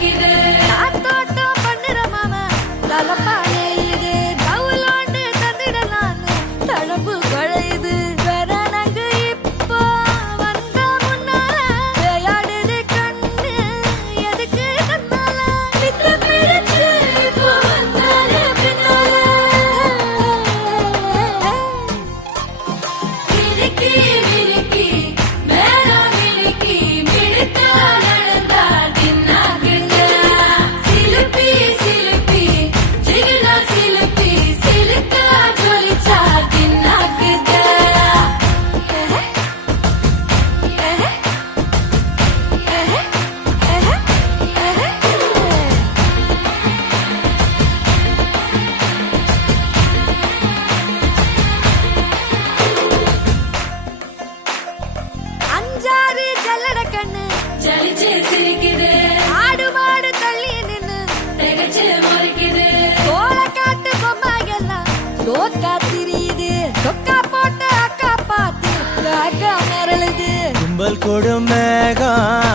சிரிக்குது காத்தோட்டம் பண்ணுற மாமா தலப்பானே இது தவுலோண்டு தந்திடலான்னு தழம்பு குழையுது வரணங்கு இப்போ வந்த முன்னால விளையாடுது கண்ணு எதுக்கு கண்ணால வித்து பிடிச்சு இப்போ வந்தாரு பின்னால மினுக்கி மினுக்கி மேல மினுக்கி மினுக்கா நடந்தா தின்னாக்குங்க சிலுப்பி சிலுப்பி ஜிகினா சிலுப்பி சிலுக்கா ஜொலிச்சா தின்னாக்குங்க அஞ்சாறு ஜல்லட கண்ணு ஜலிச்சு சிரிக்குது ஆடு மாடு தள்ளி நின்னு திகச்சு முறைக்குது கோலக்காட்டு பொம்மைகள்லாம் சோக்கா திரியுது சொக்கா போட்ட அக்கா பார்த்து காக்கா மரளுது கும்பல் கொடும் மேகம்